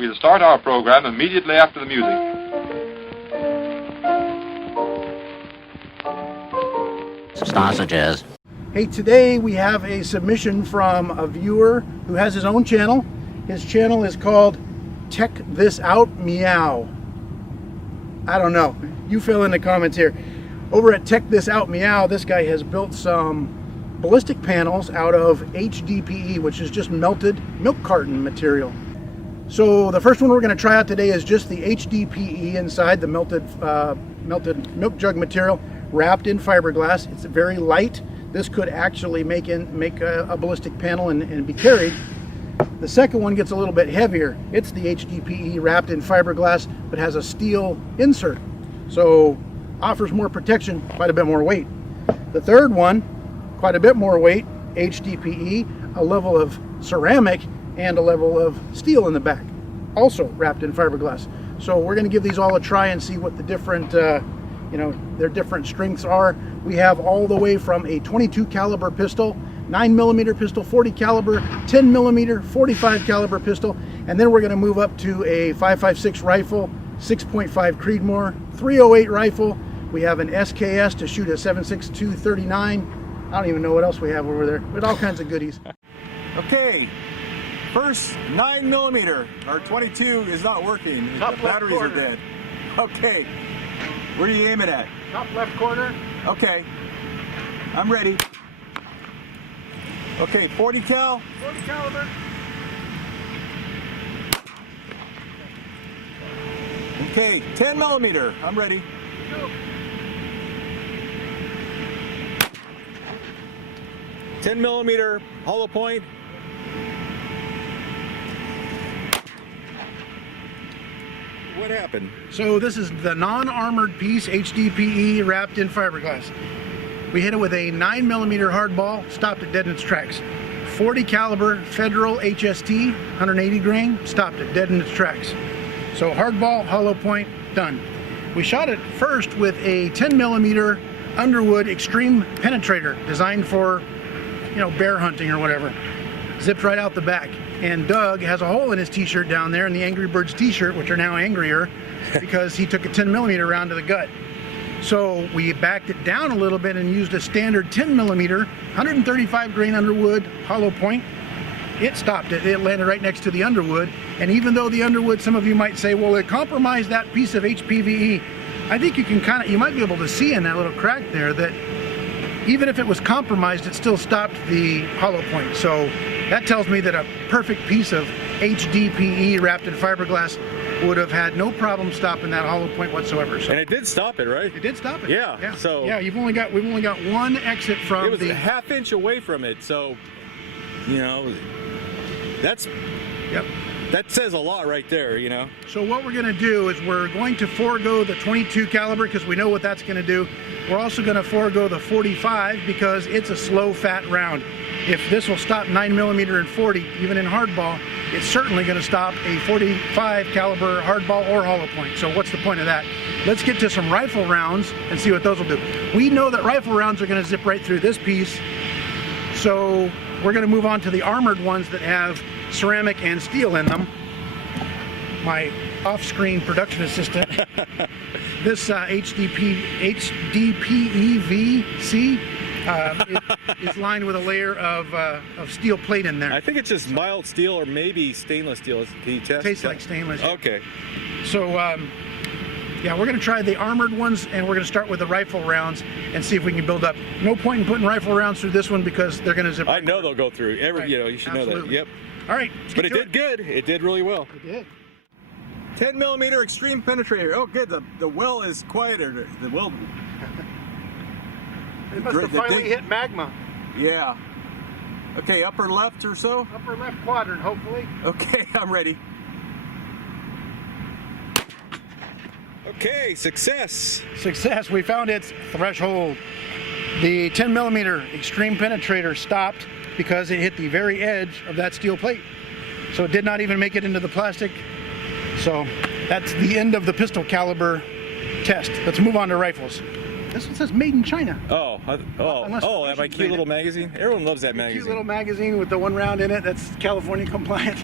We'll start our program immediately after the music. Sausages. Hey, today we have a submission from a viewer who has his own channel. His channel is called Check This Out, Meow. I don't know. You fill in the comments here. Over at Check This Out, Meow, this guy has built some ballistic panels out of HDPE, which is just melted milk carton material. So the first one we're going to try out today is just the HDPE inside, the melted milk jug material wrapped in fiberglass. It's very light. This could actually make a ballistic panel and be carried. The second one gets a little bit heavier. It's the HDPE wrapped in fiberglass, but has a steel insert. So offers more protection, quite a bit more weight. The third one, quite a bit more weight, HDPE, a level of ceramic, and a level of steel in the back, also wrapped in fiberglass. So we're going to give these all a try and see what the different, their different strengths are. We have all the way from a 22 caliber pistol, 9mm pistol, 40 caliber, 10mm, 45 caliber pistol, and then we're going to move up to a 5.56 rifle, 6.5 Creedmoor, 308 rifle. We have an SKS to shoot a 7.62 39. I don't even know what else we have over there, but all kinds of goodies. Okay, first 9mm. Our 22 is not working. Top the batteries left corner. are dead. Okay, where are you aiming at? Top left corner. Okay, I'm ready. Okay, 40 cal. 40 caliber. Okay, 10mm. I'm ready. Go. 10mm hollow point. What happened? So this is the non-armored piece, HDPE wrapped in fiberglass. We hit it with a 9mm hardball, stopped it dead in its tracks. 40 caliber Federal HST, 180 grain, stopped it dead in its tracks. So hardball, hollow point, done. We shot it first with a 10mm Underwood Xtreme Penetrator, designed for, bear hunting or whatever. Zipped right out the back. And Doug has a hole in his t-shirt down there, in the Angry Birds t-shirt, which are now angrier, because he took a 10mm round to the gut. So we backed it down a little bit and used a standard 10mm, 135 grain Underwood hollow point. It stopped it. It landed right next to the Underwood. And even though the Underwood, some of you might say, well, it compromised that piece of HPVE, I think you can you might be able to see in that little crack there that even if it was compromised, it still stopped the hollow point. So that tells me that a perfect piece of HDPE wrapped in fiberglass would have had no problem stopping that hollow point whatsoever. So, And it did stop it, right? it did stop it. Yeah. So yeah, we've only got one exit from it was a half inch away from it. So that says a lot right there. So what we're going to do is we're going to forego the 22 caliber because we know what that's going to do. We're also going to forego the 45 because it's a slow, fat round. If this will stop 9mm and 40, even in hardball, it's certainly going to stop a 45 caliber hardball or hollow point. So what's the point of that? Let's get to some rifle rounds and see what those will do. We know that rifle rounds are going to zip right through this piece. So we're going to move on to the armored ones that have ceramic and steel in them. My off-screen production assistant. This HDPEVC is lined with a layer of steel plate in there. I think it's just mild steel or maybe stainless steel. Can you test? Tastes like stainless. Okay. So yeah, we're going to try the armored ones, and we're going to start with the rifle rounds and see if we can build up. No point in putting rifle rounds through this one because they're going to zip. I know they'll go through. Right. You should know that. Yep. All right. But it did good. It did really well. It did. 10mm Xtreme Penetrator. Oh, good. The well is quieter. The well. It must have finally hit magma. Yeah. Okay, upper left or so? Upper left quadrant, hopefully. Okay, I'm ready. Okay, success. Success. We found its threshold. The 10mm Xtreme Penetrator stopped because it hit the very edge of that steel plate. So it did not even make it into the plastic. So that's the end of the pistol caliber test. Let's move on to rifles. This one says made in China. Oh, my cute little magazine. Everyone loves that magazine. Cute little magazine with the one round in it. That's California compliant.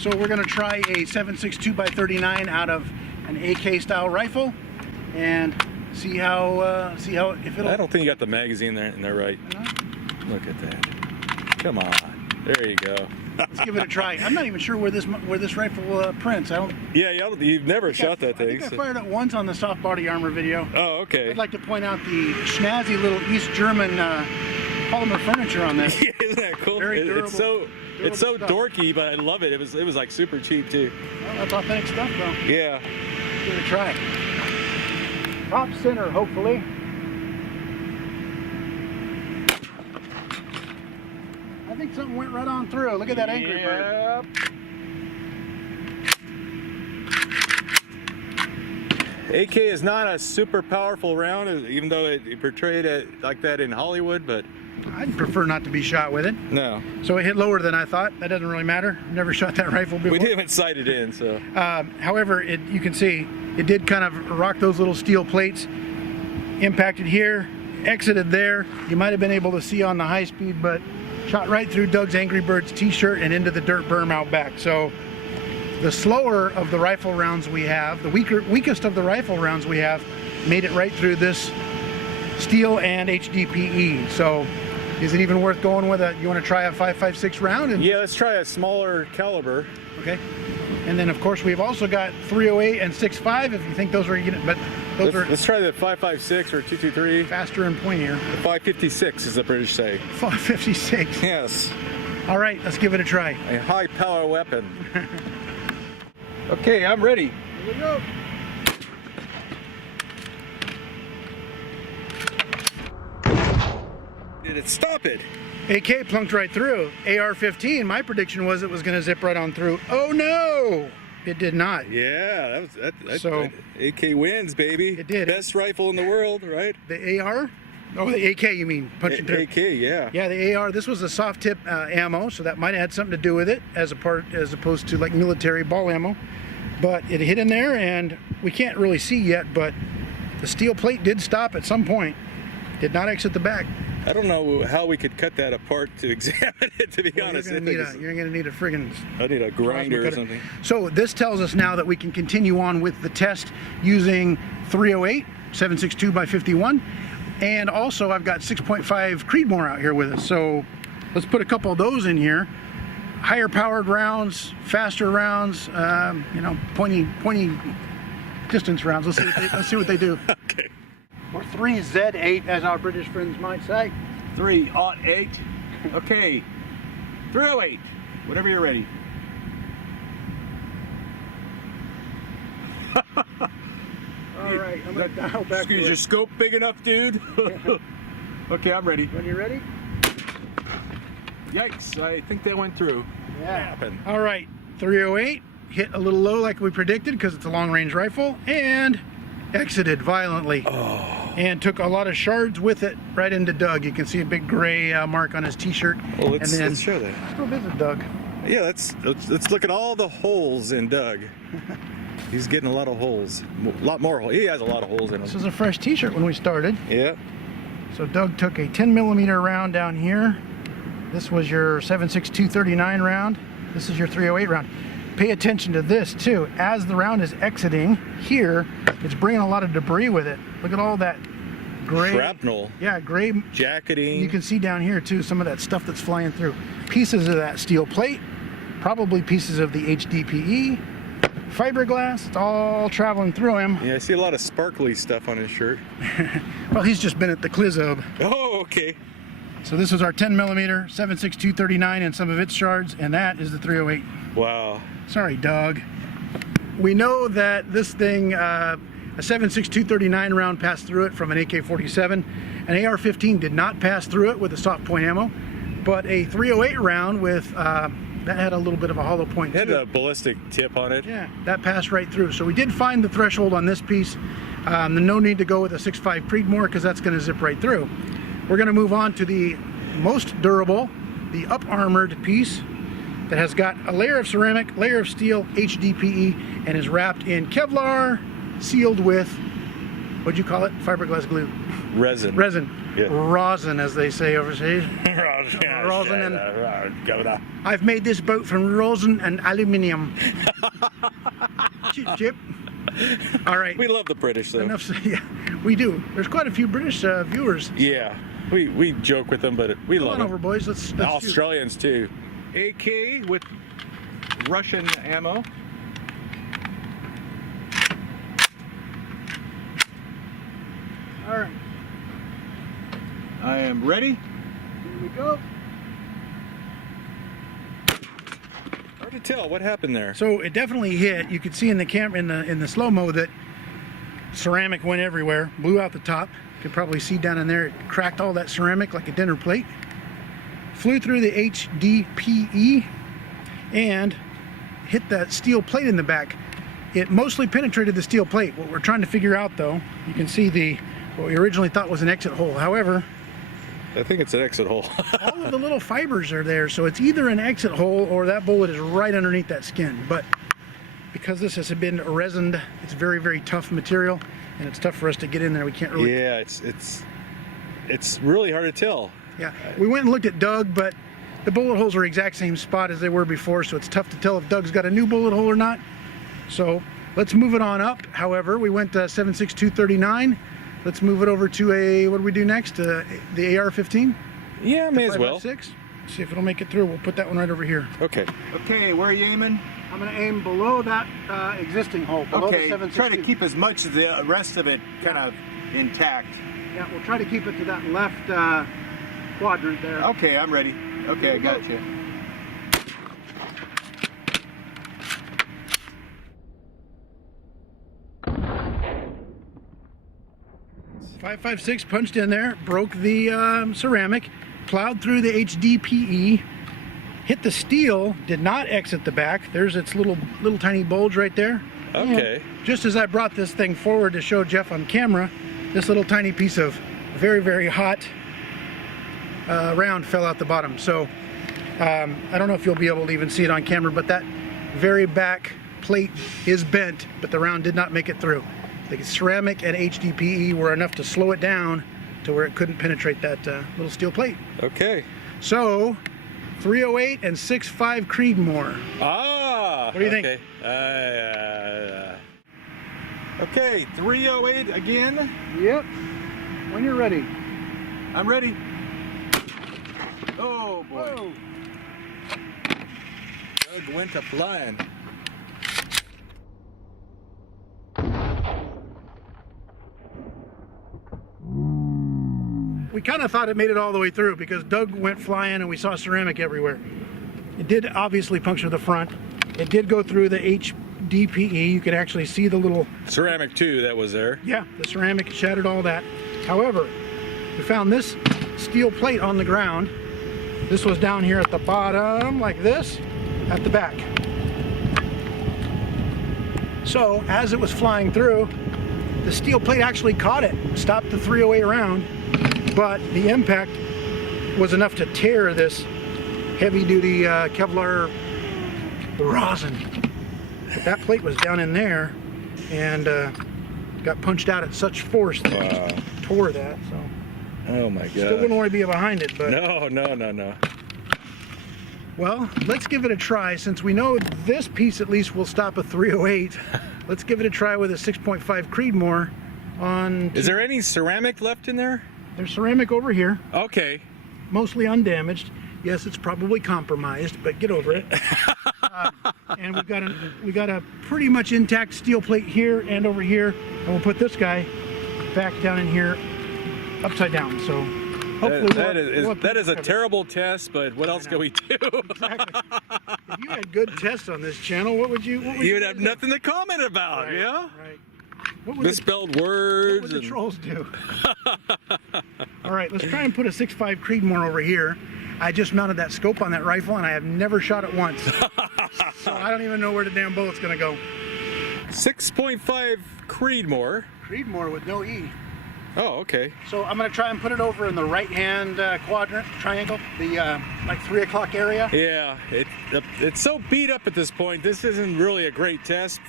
So we're going to try a 7.62 x 39 out of an AK style rifle and see how if it'll. I don't think you got the magazine there in there right. Look at that. Come on. There you go. Let's give it a try. I'm not even sure where this rifle prints. I don't. Yeah, you've never shot that thing. I think I fired it once on the soft body armor video. Oh, okay. I'd like to point out the snazzy little East German polymer furniture on this. Yeah, isn't that cool? Very durable, it's so stuff. dorky, but I love it. It was like super cheap too. Well, that's authentic stuff, though. Yeah. Give it a try. Top center, hopefully. I think something went right on through. Look at that angry bird. AK is not a super powerful round, even though it portrayed it like that in Hollywood, but I'd prefer not to be shot with it. no. So it hit lower than I thought. That doesn't really matter. Never shot that rifle before. We didn't sight it in, so. However, you can see it did kind of rock those little steel plates. Impacted here, exited there. You might have been able to see on the high speed, but shot right through Doug's Angry Birds t-shirt and into the dirt berm out back. So the slower of the rifle rounds we have, the weakest of the rifle rounds we have, made it right through this steel and HDPE. So is it even worth going with you want to try a 5.56 round? Yeah, let's try a smaller caliber. Okay. And then of course we've also got 308 and 6.5 if you think those are, Let's try the 5.56 or 223. faster and pointier. The 5.56 as the British say. 5.56. Yes. All right, let's give it a try. A high power weapon. Okay, I'm ready. Here we go. Did it stop it? AK plunked right through. AR-15, my prediction was it was going to zip right on through. Oh no, it did not. Yeah, So AK wins, baby. It did. Best rifle in the world, right? The AR? Oh, the AK you mean, punching through. AK, yeah. Yeah, the AR, this was a soft tip ammo, so that might have had something to do with it as opposed to like military ball ammo. But it hit in there and we can't really see yet, but the steel plate did stop at some point. Did not exit the back. I don't know how we could cut that apart to examine it, to be honest. You're gonna need a friggin' I need a grinder or something. So this tells us now that we can continue on with the test using 308, 7.62 x 51. And also I've got 6.5 Creedmoor out here with us. So let's put a couple of those in here. Higher powered rounds, faster rounds, pointy distance rounds. Let's see what they do. Okay. Or 3Z8, as our British friends might say. 308. Okay. 308. Whenever you're ready. All right, I'm gonna dial back. Is your scope big enough, dude? Okay, I'm ready. When you're ready? Yikes! I think that went through. Yeah. Happened. All right, 308 hit a little low like we predicted because it's a long-range rifle, and exited violently. Oh. And took a lot of shards with it right into Doug. You can see a big gray mark on his t-shirt. Well, let's show that. Let's go visit Doug. Yeah, let's look at all the holes in Doug. He's getting a lot of holes. A lot more holes. He has a lot of holes in him. This was a fresh t-shirt when we started. Yeah. So Doug took a 10mm round down here. This was your 7.62 39 round. This is your 308 round. Pay attention to this too. As the round is exiting here, it's bringing a lot of debris with it. Look at all that gray. Shrapnel. Yeah, gray. Jacketing. You can see down here too some of that stuff that's flying through. Pieces of that steel plate, probably pieces of the HDPE, fiberglass. It's all traveling through him. Yeah, I see a lot of sparkly stuff on his shirt. Well, he's just been at the Clizzob. Oh, okay. So this was our 10mm 7.62 39 and some of its shards, and that is the 308. Wow. Sorry, Doug. We know that this thing, a 7.62 39 round passed through it from an AK-47. An AR-15 did not pass through it with a soft point ammo, but a 308 round with that had a little bit of a hollow point. It had a ballistic tip on it. Yeah, that passed right through. So we did find the threshold on this piece. No need to go with a 6.5 Creedmoor because that's going to zip right through. We're going to move on to the most durable, the up-armored piece that has got a layer of ceramic, layer of steel, HDPE, and is wrapped in Kevlar, sealed with, what'd you call it? Fiberglass glue. Resin. Resin. rosin, as they say overseas. Rosin and I've made this boat from rosin and aluminium. Chip. All right. We love the British, though. Yeah, we do. There's quite a few British viewers. Yeah, we joke with them, but we love Come on over, boys. Let's Australians too. AK with Russian ammo. All right. I am ready. Here we go. Hard to tell what happened there. So it definitely hit. You could see in the camera, in the slow-mo, that ceramic went everywhere, blew out the top. You could probably see down in there, it cracked all that ceramic like a dinner plate. Flew through the HDPE and hit that steel plate in the back. It mostly penetrated the steel plate. What we're trying to figure out, though, you can see what we originally thought was an exit hole. However, I think it's an exit hole. all of the little fibers are there, so it's either an exit hole or that bullet is right underneath that skin. But because this has been resined, it's very, very tough material, and it's tough for us to get in there. We can't really. Yeah, it's really hard to tell. Yeah, we went and looked at Doug, but the bullet holes are exact same spot as they were before, so it's tough to tell if Doug's got a new bullet hole or not. So let's move it on up. However, we went 7.6239. Let's move it over to a, what do we do next? The AR-15? Yeah, may as well. 5.56. See if it'll make it through. We'll put that one right over here. Okay. Okay, where are you aiming? I'm going to aim below that existing hole, below Okay, the 7.62. try to keep as much of the rest of it kind of intact. Yeah, we'll try to keep it to that left quadrant there. Okay, I'm ready. Okay, I got you. 5.56 punched in there, broke the ceramic, plowed through the HDPE, hit the steel, did not exit the back. There's its little tiny bulge right there. Okay. And just as I brought this thing forward to show Jeff on camera, this little tiny piece of very, very hot round fell out the bottom. So I don't know if you'll be able to even see it on camera, but that very back plate is bent, but the round did not make it through. The ceramic and HDPE were enough to slow it down to where it couldn't penetrate that little steel plate. Okay. So 308 and 6.5 Creedmoor. Ah. What do you think? Okay, 308 again. Yep. When you're ready. I'm ready. Oh boy. Whoa. Doug went a flying. We kind of thought it made it all the way through because Doug went flying and we saw ceramic everywhere. It did obviously puncture the front. It did go through the HDPE. You could actually see the little Ceramic too, that was there. Yeah, the ceramic shattered all that. However, we found this steel plate on the ground. This was down here at the bottom, like this, at the back. So, as it was flying through, the steel plate actually caught it, stopped the 308 round, but the impact was enough to tear this heavy-duty Kevlar rosin. But that plate was down in there and got punched out at such force that it tore that. So Oh my god. still wouldn't want to be behind it, but No. well, let's give it a try. Since we know this piece at least will stop a 308, let's give it a try with a 6.5 Creedmoor on. Is there any ceramic left in there? There's ceramic over here, Okay. mostly undamaged. Yes, it's probably compromised, but get over it. And we got a pretty much intact steel plate here and over here, and we'll put this guy back down in here, upside down. So hopefully that is a terrible test, but what else can we do? Exactly. If you had good tests on this channel, what would you You'd have nothing to comment about, Right, yeah? Right. What would Misspelled What words. would the and- trolls do? All right, let's try and put a 6.5 Creedmoor over here. I just mounted that scope on that rifle and I have never shot it once. So I don't even know where the damn bullet's gonna go. 6.5 Creedmoor. Creedmoor with no E. Oh, okay. So I'm gonna try and put it over in the right-hand quadrant, triangle, the like 3 o'clock area. Yeah, it's so beat up at this point. This isn't really a great test.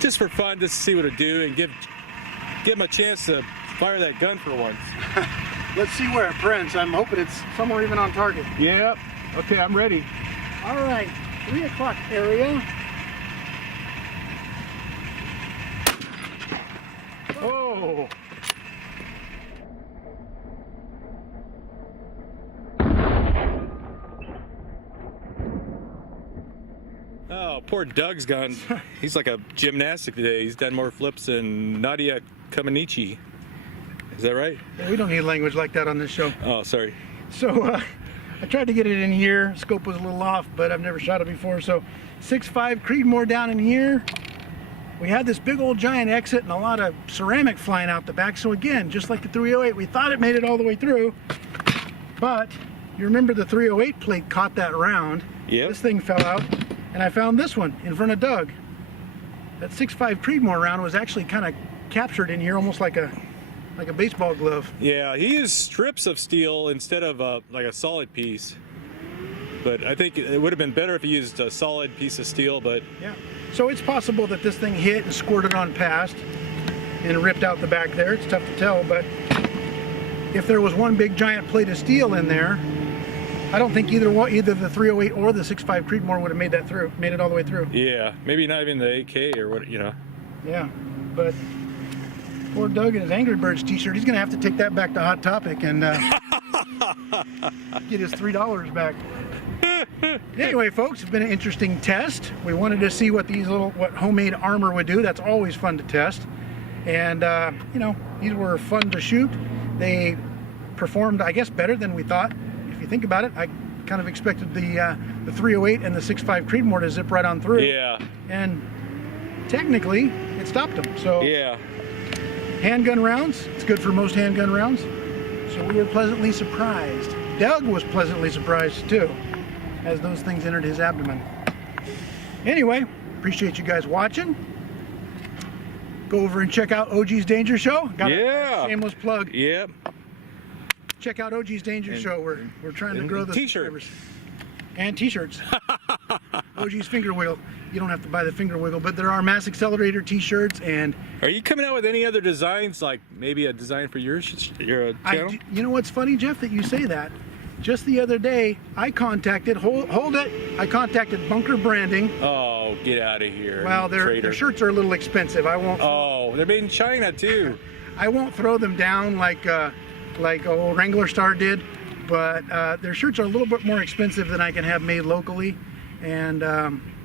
Just for fun, just to see what it'll do and give him a chance to fire that gun for once. Let's see where it prints. I'm hoping it's somewhere even on target. Yep. Okay, I'm ready. All right, 3 o'clock area. Oh. Oh, poor Doug's gone. He's like a gymnastic today. He's done more flips than Nadia Comaneci. Is that right? Yeah, we don't need language like that on this show. Oh, sorry. So I tried to get it in here. Scope was a little off, but I've never shot it before. So 6.5 Creedmoor down in here. We had this big old giant exit and a lot of ceramic flying out the back. So again, just like the 308, we thought it made it all the way through. But you remember the 308 plate caught that round. Yep. This thing fell out. And I found this one in front of Doug. That 6.5 Creedmoor round was actually kind of captured in here, almost like a baseball glove. Yeah, he used strips of steel instead of like a solid piece. But I think it would have been better if he used a solid piece of steel, but... Yeah. So it's possible that this thing hit and squirted on past and ripped out the back there. It's tough to tell, but if there was one big giant plate of steel in there, I don't think either the 308 or the 6.5 Creedmoor would have made it all the way through. Yeah, maybe not even the AK or what, you know. Yeah, but poor Doug and his Angry Birds t-shirt, he's gonna have to take that back to Hot Topic and get his $3 back. Anyway, folks, it's been an interesting test. We wanted to see what what homemade armor would do. That's always fun to test. And you know, these were fun to shoot. They performed, I guess, better than we thought. If you think about it, I kind of expected the 308 and the 6.5 Creedmoor to zip right on through. Yeah. And technically, it stopped them. So yeah. Handgun rounds, it's good for most handgun rounds. So we were pleasantly surprised. Doug was pleasantly surprised too, as those things entered his abdomen. Anyway, appreciate you guys watching. Go over and check out OG's Danger Show. Got a shameless plug. Yep. Check out OG's Danger Show. We're trying to grow the t-shirts and t-shirts. OG's Finger Wiggle. You don't have to buy the Finger Wiggle, but there are Mass Accelerator t-shirts. And are you coming out with any other designs, like maybe a design for your channel? You know what's funny, Jeff, that you say that? Just the other day, I contacted I contacted Bunker Branding. Oh, get out of here! Well, their shirts are a little expensive. I won't. Oh, they're made in China too. I won't throw them down like old Wrangler Star did, but their shirts are a little bit more expensive than I can have made locally, and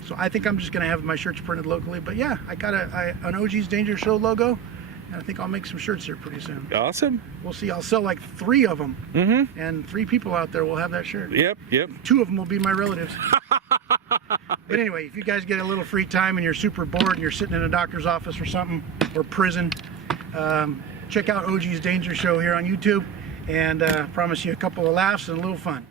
so I think I'm just going to have my shirts printed locally. But yeah, I got an OG's Danger Show logo, and I think I'll make some shirts here pretty soon. Awesome. We'll see. I'll sell like 3 of them, and 3 people out there will have that shirt. Yep. 2 of them will be my relatives. But anyway, if you guys get a little free time and you're super bored and you're sitting in a doctor's office or something, or prison, check out OG's Danger Show here on YouTube, and promise you a couple of laughs and a little fun.